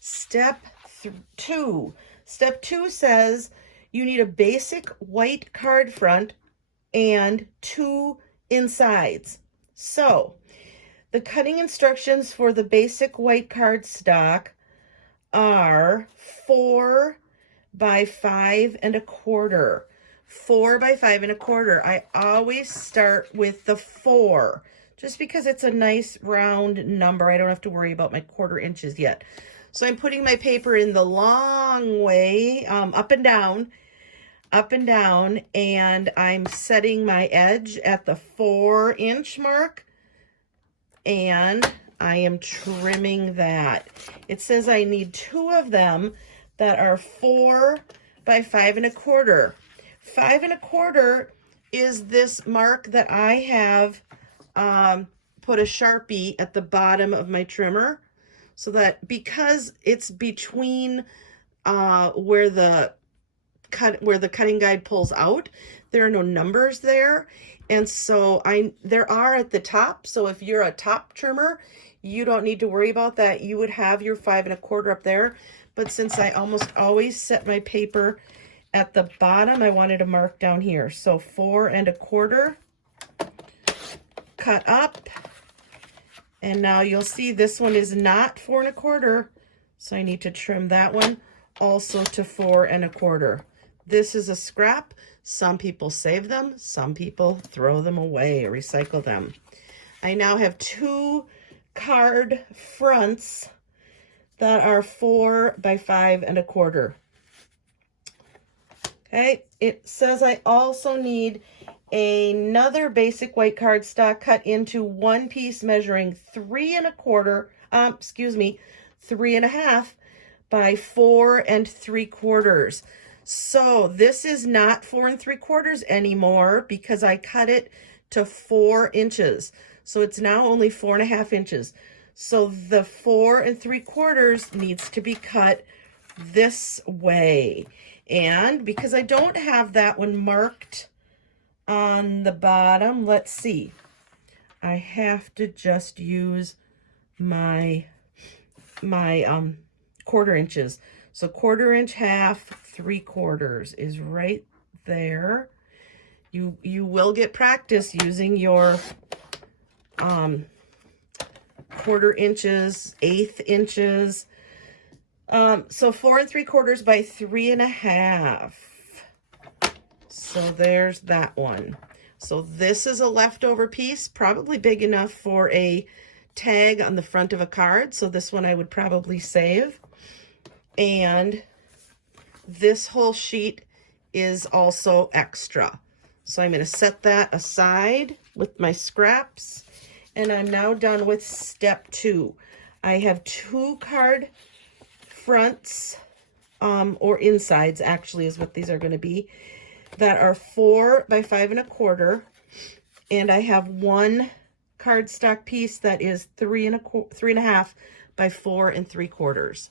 Step 2. Step 2 says you need a basic white card front and 2 insides. So the cutting instructions for the basic white card stock are 4 by 5 1/4. 4 by 5 1/4. I always start with the 4 just because it's a nice round number. I don't have to worry about my 1/4 inches yet. So I'm putting my paper in the long way, up and down, and I'm setting my edge at the 4-inch mark, and I am trimming that. It says I need 2 of them that are 4 by 5 1/4. 5 1/4 is this mark that I have put a Sharpie at the bottom of my trimmer, so that because it's between where the cutting guide pulls out, there are no numbers there. And so there are at the top. So if you're a top trimmer, you don't need to worry about that. You would have your 5 1/4 up there. But since I almost always set my paper at the bottom, I wanted to mark down here. So 4 1/4, cut up. And now you'll see this one is not 4 1/4. So I need to trim that one also to 4 1/4. This is a scrap. Some people save them. Some people throw them away or recycle them. I now have 2 card fronts that are 4 by 5 1/4. Okay, it says I also need another basic white cardstock cut into one piece measuring 3 1/4, 3.5 by 4 3/4. So this is not 4 3/4 anymore because I cut it to 4 inches. So it's now only 4.5 inches. So the 4 3/4 needs to be cut this way. And because I don't have that one marked on the bottom, let's see. I have to just use my 1/4 inches. So 1/4 inch, half, 3/4 is right there. You will get practice using your 1/4 inches, 1/8 inches. So 4 3/4 by 3.5. So there's that one. So this is a leftover piece, probably big enough for a tag on the front of a card. So this one I would probably save. And this whole sheet is also extra. So I'm going to set that aside with my scraps. And I'm now done with step 2. I have 2 card fronts, or insides actually is what these are going to be, that are 4 by 5 1/4. And I have 1 cardstock piece that is 3.5 by 4 3/4.